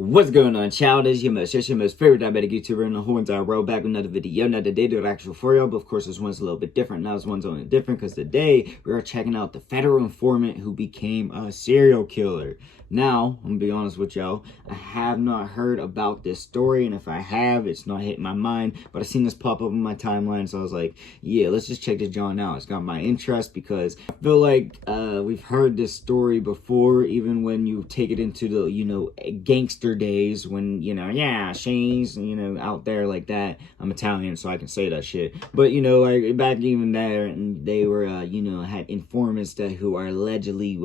What's going on, child? It's your most favorite diabetic YouTuber in the whole entire world, back with another video. Not today, the actual for y'all, but of course this one's a little bit different. Now this one's only different because today we are checking out the federal informant who became a serial killer. Now, I'm gonna be honest with y'all, I have not heard about this story, and if I have, it's not hitting my mind, but I seen this pop up on my timeline, so I was like, yeah, let's just check this John out. It's got my interest because I feel like we've heard this story before, even when you take it into the, you know, gangster days when, you know, yeah, Shane's, you know, out there like that. I'm Italian, so I can say that shit. But, you know, like back even there, and they were, you know, had informants that who are allegedly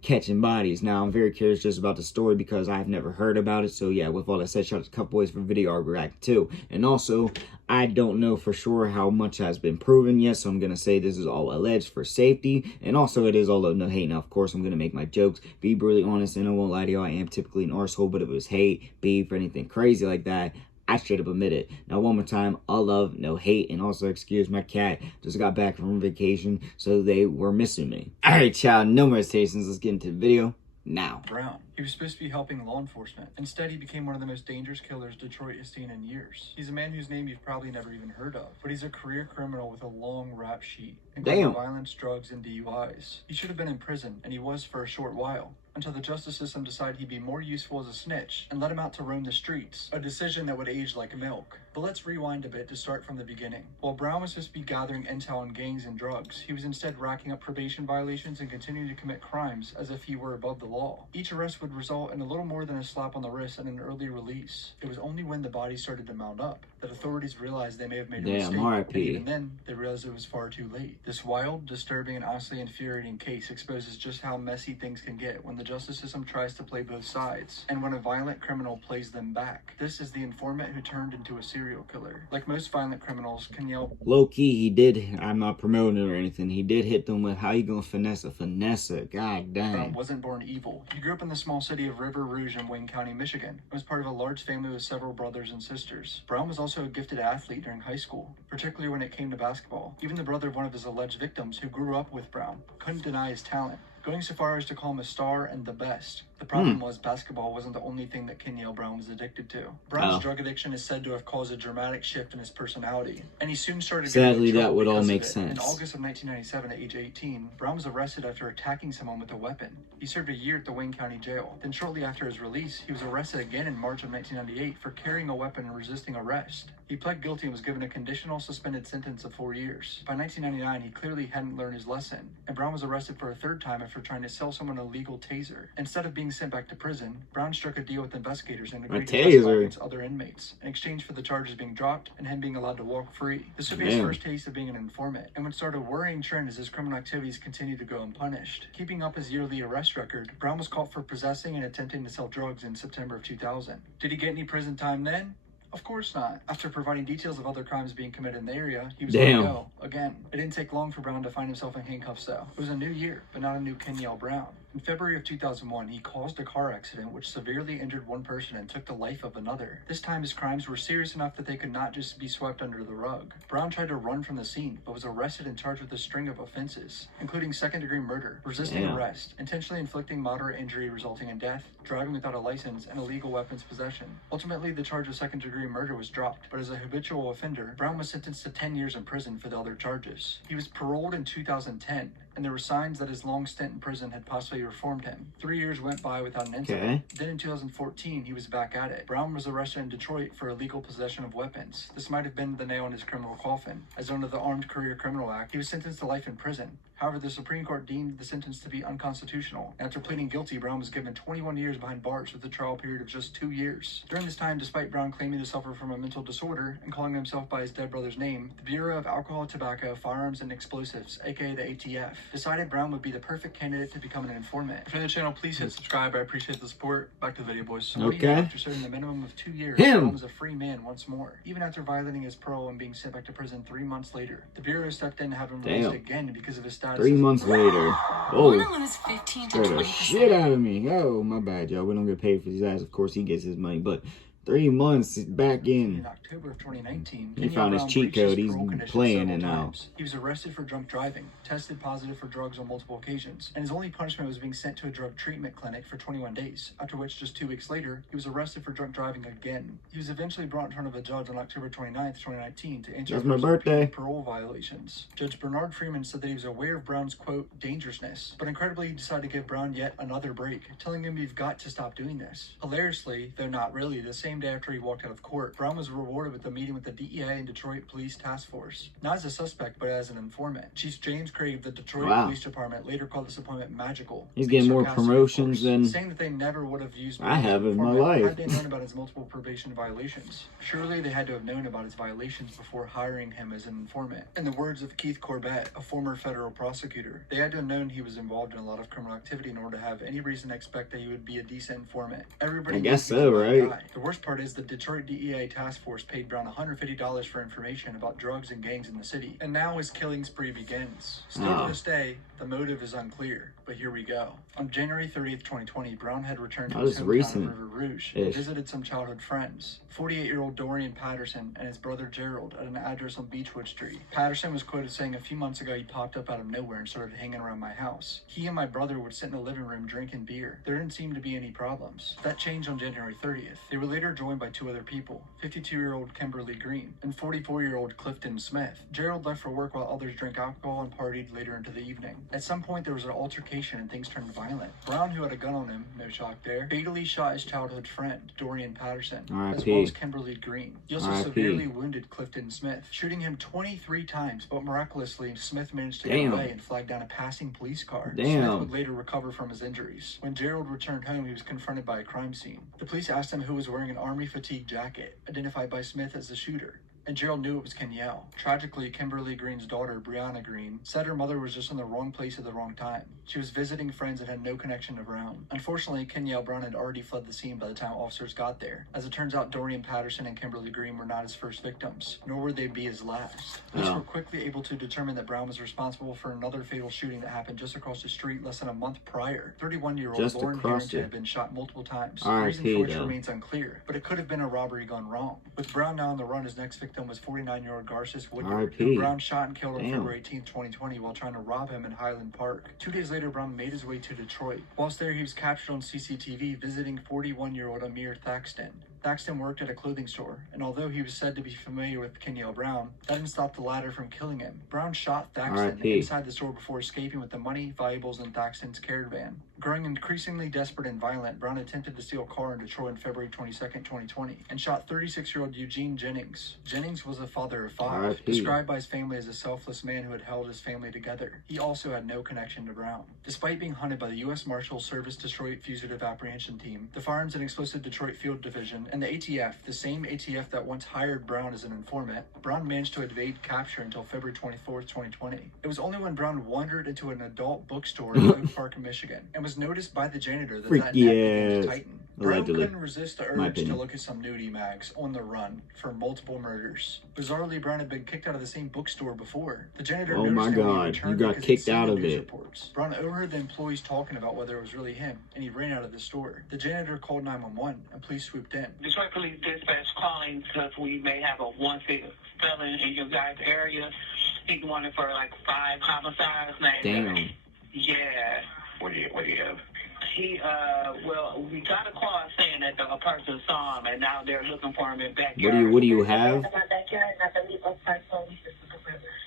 catching bodies. Now, I'm very curious just about the story because I've never heard about it. So, yeah, with all that said, shout out to Cup Boys for video art react too. And also, I don't know for sure how much has been proven yet, so I'm going to say this is all alleged for safety. And also, it is all no hate. Now, of course, I'm going to make my jokes, be brutally honest, and I won't lie to y'all, I am typically an arsehole, but if it was hate, beef, or anything crazy like that, I straight up admit it. Now, one more time, all love, no hate, and also excuse my cat. Just got back from vacation, so they were missing me. All right, child, no more hesitations. Let's get into the video now. Brown. He was supposed to be helping law enforcement. Instead, he became one of the most dangerous killers Detroit has seen in years. He's a man whose name you've probably never even heard of, but he's a career criminal with a long rap sheet, including violence, drugs, and DUIs. He should have been in prison, and he was for a short while, until the justice system decided he'd be more useful as a snitch and let him out to roam the streets, a decision that would age like milk. But let's rewind a bit to start from the beginning. While Brown was supposed to be gathering intel on gangs and drugs, he was instead racking up probation violations and continuing to commit crimes as if he were above the law. Each arrest would result in a little more than a slap on the wrist and an early release. It was only when the bodies started to mount up that authorities realized they may have made a mistake. And even then, they realized it was far too late. This wild, disturbing, and honestly infuriating case exposes just how messy things can get when the justice system tries to play both sides, and when a violent criminal plays them back. This is the informant who turned into a serial killer. Like most violent criminals, Kenyal... Low-key, he did, I'm not promoting it or anything, he did hit them with, how you gonna finesse a god dang. Brown wasn't born evil. He grew up in the small city of River Rouge in Wayne County, Michigan, and was part of a large family with several brothers and sisters. Brown was also a gifted athlete during high school, particularly when it came to basketball. Even the brother of one of his alleged victims, who grew up with Brown, couldn't deny his talent, going so far as to call him a star and the best. The problem was basketball wasn't the only thing that Kenyal Brown was addicted to. Brown's drug addiction is said to have caused a dramatic shift in his personality, and he soon started getting in trouble. That would all make it. sense. In August of 1997, at age 18, Brown was arrested after attacking someone with a weapon. He served a year at the Wayne County Jail. Then shortly after his release, he was arrested again in March of 1998 for carrying a weapon and resisting arrest. He pled guilty and was given a conditional suspended sentence of 4 years. By 1999, he clearly hadn't learned his lesson, and Brown was arrested for a third time after trying to sell someone a legal taser. Instead of being sent back to prison, Brown struck a deal with investigators and agreed to testify against other inmates in exchange for the charges being dropped and him being allowed to walk free. This would be his first taste of being an informant, and would start a worrying trend as his criminal activities continued to go unpunished. Keeping up his yearly arrest record, Brown was caught for possessing and attempting to sell drugs in September of 2000. Did he get any prison time then? Of course not. After providing details of other crimes being committed in the area, he was let go again. It didn't take long for Brown to find himself in handcuffs though. It was a new year, but not a new Kenyal Brown. In February of 2001, he caused a car accident which severely injured one person and took the life of another. This time his crimes were serious enough that they could not just be swept under the rug. Brown tried to run from the scene, but was arrested and charged with a string of offenses, including second-degree murder, resisting arrest, intentionally inflicting moderate injury resulting in death, driving without a license, and illegal weapons possession. Ultimately, the charge of second-degree murder was dropped, but as a habitual offender, Brown was sentenced to 10 years in prison for the other charges. He was paroled in 2010, and there were signs that his long stint in prison had possibly reformed him. 3 years went by without an incident. Then in 2014, he was back at it. Brown was arrested in Detroit for illegal possession of weapons. This might have been the nail in his criminal coffin, as under the Armed Career Criminal Act, he was sentenced to life in prison. However, the Supreme Court deemed the sentence to be unconstitutional, and after pleading guilty, Brown was given 21 years behind bars with a trial period of just 2 years. During this time, despite Brown claiming to suffer from a mental disorder and calling himself by his dead brother's name, the Bureau of Alcohol, Tobacco, Firearms, and Explosives, aka the ATF, decided Brown would be the perfect candidate to become an informant. If you're new to the channel, please hit subscribe. I appreciate the support. Back to the video, boys. So after serving the minimum of 2 years, Brown was a free man once more. Even after violating his parole and being sent back to prison 3 months later, the Bureau stepped in to have him released again because of his status. 3 months later. Oh, scared the shit out of me. Oh, my bad, y'all. We don't get paid for these ads. Of course, he gets his money, but 3 months back In in. October of 2019, He Kenyon found his Brown cheat breached his code. He's parole conditions playing several it now. times. He was arrested for drunk driving, tested positive for drugs on multiple occasions, and his only punishment was being sent to a drug treatment clinic for 21 days, after which just 2 weeks later, he was arrested for drunk driving again. He was eventually brought in front of a judge on October 29th, 2019 to answer That's my for birthday. parole violations. Judge Bernard Freeman said that he was aware of Brown's, quote, dangerousness, but incredibly he decided to give Brown yet another break, telling him you've got to stop doing this. Hilariously, though not really, the same day after he walked out of court, Brown was rewarded with a meeting with the DEA and Detroit Police Task Force, not as a suspect, but as an informant. Chief James Craig of the Detroit Police Department later called this appointment magical. He's getting more promotions than saying that they never would have used I have in my life. Had they known about his multiple probation violations? Surely they had to have known about his violations before hiring him as an informant. In the words of Keith Corbett, a former federal prosecutor, they had to have known he was involved in a lot of criminal activity in order to have any reason to expect that he would be a decent informant. Everybody I guess knew he was so, a bad right? guy. The worst part is the Detroit DEA task force paid Brown $150 for information about drugs and gangs in the city, and now his killing spree begins. Still to this day, the motive is unclear, but here we go. On January 30th, 2020, Brown had returned to his hometown of River Rouge and visited some childhood friends. 48-year-old Dorian Patterson and his brother Gerald at an address on Beechwood Street. Patterson was quoted saying, "A few months ago he popped up out of nowhere and started hanging around my house. He and my brother would sit in the living room drinking beer. There didn't seem to be any problems." That changed on January 30th. They were later joined by 2 other people, 52-year-old Kimberly Green and 44-year-old Clifton Smith. Gerald left for work while others drank alcohol and partied later into the evening. At some point there was an altercation and things turned violent. Brown, who had a gun on him, no shock there, fatally shot his childhood friend, Dorian Patterson, as well as Kimberly Green. He also severely wounded Clifton Smith, shooting him 23 times, but miraculously, Smith managed to get away and flag down a passing police car. Smith would later recover from his injuries. When Gerald returned home, he was confronted by a crime scene. The police asked him who was wearing an army fatigue jacket, identified by Smith as the shooter, and Gerald knew it was Kenyelle. Tragically, Kimberly Green's daughter, Brianna Green, said her mother was just in the wrong place at the wrong time. She was visiting friends and had no connection to Brown. Unfortunately, Kenyelle Brown had already fled the scene by the time officers got there. As it turns out, Dorian Patterson and Kimberly Green were not his first victims, nor would they be his last. Police were quickly able to determine that Brown was responsible for another fatal shooting that happened just across the street less than a month prior. 31-year-old Lauren Harrington had been shot multiple times. The reason for which remains unclear, but it could have been a robbery gone wrong. With Brown now on the run, his next victim was 49-year-old Garces Woodward, who Brown shot and killed on February 18, 2020 while trying to rob him in Highland Park. 2 days later, Brown made his way to Detroit. Whilst there, he was captured on CCTV visiting 41-year-old Amir Thaxton. Thaxton worked at a clothing store, and although he was said to be familiar with Kenyelle Brown, that didn't stop the latter from killing him. Brown shot Thaxton inside the store before escaping with the money, valuables, and Thaxton's caravan. Growing increasingly desperate and violent, Brown attempted to steal a car in Detroit on February 22, 2020, and shot 36-year-old Eugene Jennings. Jennings was a father of 5, described by his family as a selfless man who had held his family together. He also had no connection to Brown. Despite being hunted by the U.S. Marshals Service Detroit Fugitive Apprehension Team, the Firearms and Explosive Detroit Field Division, and the ATF, the same ATF that once hired Brown as an informant, Brown managed to evade capture until February 24, 2020. It was only when Brown wandered into an adult bookstore in Oak Park, Michigan, and was noticed by the janitor that net began to tighten. Brown couldn't resist the urge to look at some nudie mags on the run for multiple murders. Bizarrely, Brown had been kicked out of the same bookstore before. The janitor noticed him when he returned you got kicked out of it. Reports. Brown overheard the employees talking about whether it was really him, and he ran out of the store. The janitor called 911, and police swooped in. Detroit Police Dispatch calling because we may have a wanted felon in your guys' area. He's wanted for like 5 homicides. Damn. Yeah. What do you have? Well, we got a call saying that a person saw him, and now they're looking for him in backyard. What do you have?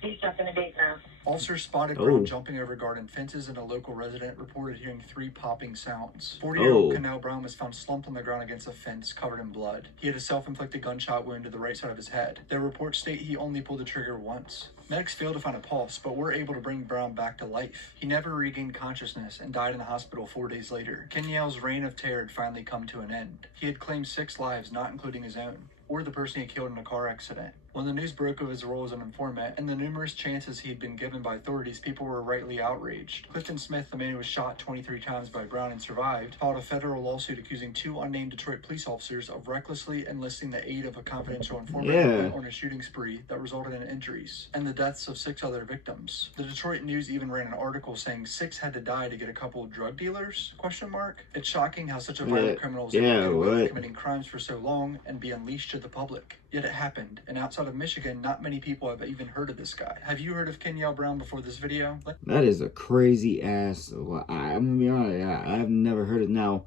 He's jumping the gate now. Officers spotted Brown jumping over garden fences, and a local resident reported hearing 3 popping sounds. 40-year-old Kenyelle Brown was found slumped on the ground against a fence covered in blood. He had a self-inflicted gunshot wound to the right side of his head. Their reports state he only pulled the trigger once. Medics failed to find a pulse, but were able to bring Brown back to life. He never regained consciousness and died in the hospital 4 days later. Kenyelle's reign of terror had finally come to an end. He had claimed 6 lives, not including his own, or the person he killed in a car accident. When the news broke of his role as an informant and the numerous chances he had been given by authorities, people were rightly outraged. Clifton Smith, the man who was shot 23 times by Brown and survived, filed a federal lawsuit accusing 2 unnamed Detroit police officers of recklessly enlisting the aid of a confidential informant on a shooting spree that resulted in injuries and the deaths of 6 other victims. The Detroit News even ran an article saying 6 had to die to get a couple of drug dealers? It's shocking how such a violent criminal is able to get away with committing crimes for so long and be unleashed to the public. Yet it happened, and outside of Michigan, not many people have even heard of this guy. Have you heard of Kenyalle Brown before this video? That is a crazy ass. I'm gonna be honest, I've never heard it. Now,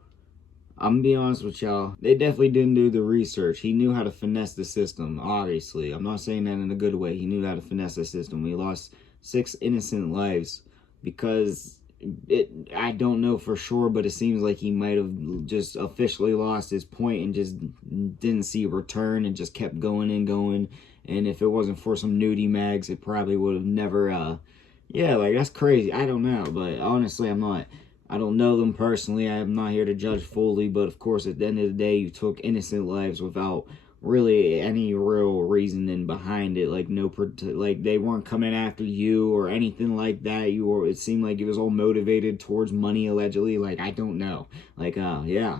I'm gonna be honest with y'all. They definitely didn't do the research. He knew how to finesse the system, obviously. I'm not saying that in a good way. He knew how to finesse the system. We lost 6 innocent lives because I don't know for sure, but it seems like he might have just officially lost his point and just didn't see a return and just kept going and going. And if it wasn't for some nudie mags, it probably would have never, yeah, like, that's crazy. I don't know, but honestly, I don't know them personally. I'm not here to judge fully, but of course, at the end of the day, you took innocent lives without really any real reasoning behind it. Like, like, they weren't coming after you or anything like that. It seemed like it was all motivated towards money, allegedly. Like, I don't know. Like, yeah,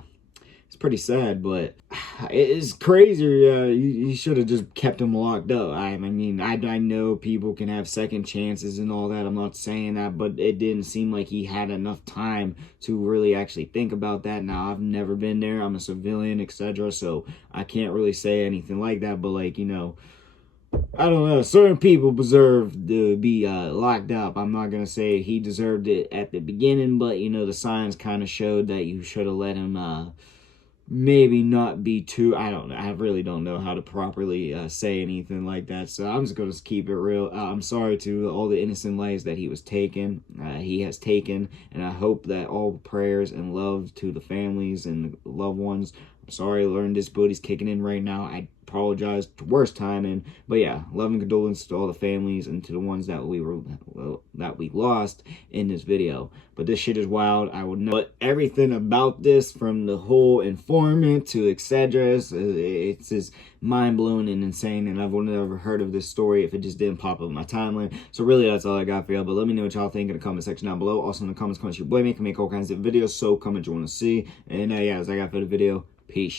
it's pretty sad, but it's crazier. You should have just kept him locked up. I mean, I know people can have second chances and all that. I'm not saying that, but it didn't seem like he had enough time to really actually think about that. Now, I've never been there. I'm a civilian, etc., so I can't really say anything like that, but, like, you know, I don't know. Certain people deserve to be locked up. I'm not going to say he deserved it at the beginning, but, you know, the signs kind of showed that you should have let him maybe not be too, I don't know. I really don't know how to properly say anything like that. So I'm just going to keep it real. I'm sorry to all the innocent lives that he has taken, and I hope that all prayers and love to the families and the loved ones. I'm sorry I learned this body's kicking in right now. I apologize to worst timing, but yeah, love and condolences to all the families and to the ones that we lost in this video. But this shit is wild. I would know everything about this, from the whole informant to etc. It's just mind-blowing and insane, and I would have never heard of this story if it just didn't pop up in my timeline. So really, that's all I got for y'all, but let me know what y'all think in the comment section down below. Also in the comments, your boy can make all kinds of videos, so comment you want to see. And yeah, that's all I got for the video. Peace.